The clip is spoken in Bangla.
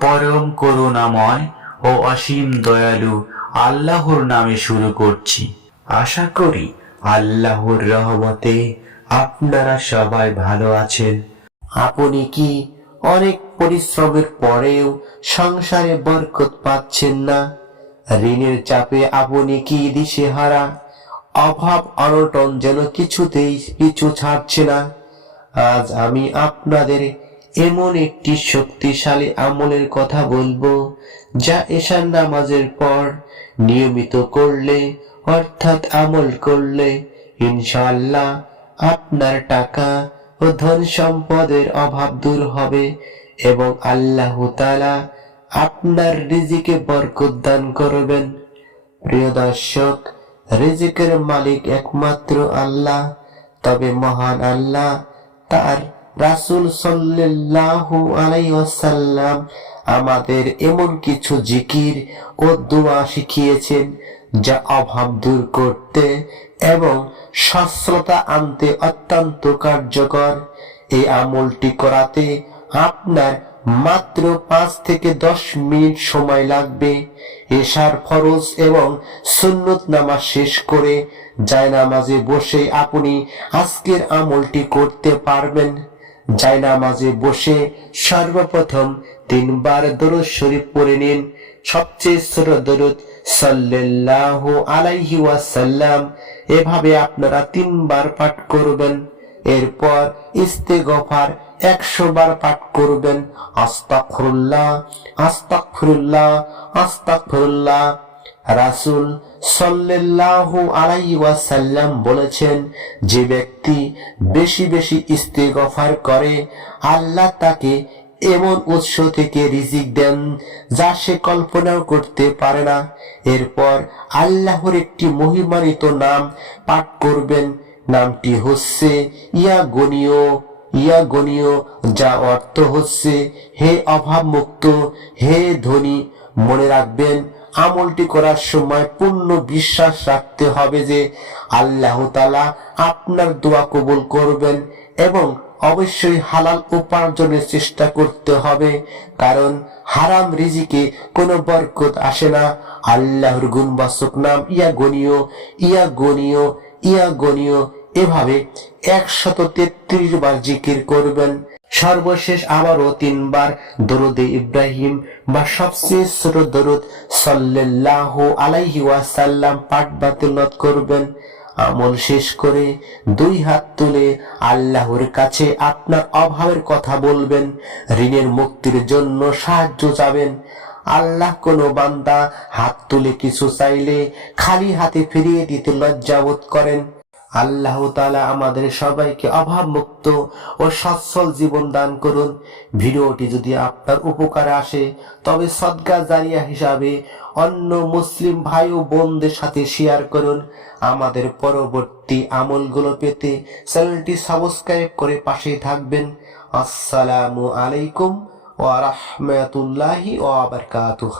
পরম করুণাময় ও অসীম দয়ালু আল্লাহর নামে শুরু করছি। আশা করি আল্লাহর রহমতে আপনারা সবাই ভালো আছেন। আপনি কি অনেক পরিশ্রমের পরেও সংসারে বরকত পাচ্ছেন না? ঋণের চাপে আপনি কি দিশেহারা? অভাব, অনটন যেন কিছুতেই পিছু ছাড়ছে না। আজ আমি আপনাদের এমন একটি শক্তিশালী আমলের কথা বলব, যা এশার নামাজের পর নিয়মিত করলে, অর্থাৎ আমল করলে, ইনশাআল্লাহ আপনার টাকা ও ধন সম্পদের অভাব দূর হবে এবং আল্লাহ তাআলা আপনার রিজিকে বরকত দান করবেন। প্রিয় দর্শক, রিজিকের মালিক একমাত্র আল্লাহ, তবে মহান আল্লাহ তার রাসূল আলাইহি ওয়াসাল্লাম আমাদের এমন কিছু জিকির ও দোয়া শিখিয়েছেন যা অভাব দূর করতে এবং সচ্ছলতা আনতে অত্যন্ত কার্যকর। এই আমলটি করাতে আপনার মাত্র পাঁচ থেকে দশ মিনিট সময় লাগবে। এশার ফরজ এবং সুন্নত নামাজ শেষ করে জায়নামাজে বসে আপনি আজকের আমলটি করতে পারবেন। জায়নামাজে বসে সর্বপ্রথম তিনবার দরুদ শরীফ পড়ে নিন। সবচেয়ে ছোট দরুদ সাল্লাল্লাহু আলাইহি ওয়াসাল্লাম। এভাবে আপনারা তিনবার পাঠ করবেন। এরপর ইস্তেগফার একশো বার পাঠ করবেন। আস্তাগফিরুল্লাহ আস্তাগফিরুল্লাহ আস্তাগফিরুল্লাহ। রাসূল সাল্লাল্লাহু আলাইহি ওয়াসাল্লাম বলেছেন, যে ব্যক্তি বেশি বেশি ইস্তেগফার করে, আল্লাহ তাকে এমন উৎস থেকে রিজিক দেন যা সে কল্পনাও করতে পারে না। এরপর আল্লাহর একটি মহিমানিত নাম পাঠ করবেন, নামটি হচ্ছে ইয়া গণীয় ইয়া গণীয় যা অর্থ হচ্ছে, হে অভাব মুক্ত হে ধনী, মনে রাখবেন আমলটি করার সময় পূর্ণ বিশ্বাস রাখতে হবে যে আল্লাহ তালা আপনার দোয়া কবুল করবেন এবং অবশ্যই হালাল উপার্জনের চেষ্টা করতে হবে। কারণ হারাম রিজিকে কোনো বরকত আসে না। আল্লাহর গুণবাচক নাম ইয়া গণীয় ইয়া গণীয় ইয়া গণীয় এভাবে একশত তেত্রিশ বার জিকির করবেন। সর্বশেষ আবারও তিনবার দরুদে ইব্রাহিম বা সবচেয়ে ছোট দরুদ সাল্লাল্লাহু আলাইহি ওয়াসাল্লাম পাঠ বাতিলত করবেন। আমল শেষ করে দুই হাত তুলে আল্লাহর কাছে আপনার অভাবের কথা বলবেন। ঋণের মুক্তির জন্য সাহায্য চাবেন। আল্লাহ কোন বান্দা হাত তুলে কিছু চাইলে খালি হাতে ফিরিয়ে দিতে লজ্জাবোধ করেন। আল্লাহ তাআলা আমাদের সবাইকে অভাব মুক্ত ও সচ্ছল জীবন দান করুন। ভিডিওটি যদি আপনার উপকারে আসে, তবে সদকা জারিয়া হিসাবে অন্য মুসলিম ভাই ও বোনদের সাথে শেয়ার করুন। আমাদের পরবর্তী আমলগুলো পেতে চ্যানেলটি সাবস্ক্রাইব করে পাশে থাকবেন। আসসালামু আলাইকুম ওয়া রাহমাতুল্লাহি ওয়া বারাকাতুহু।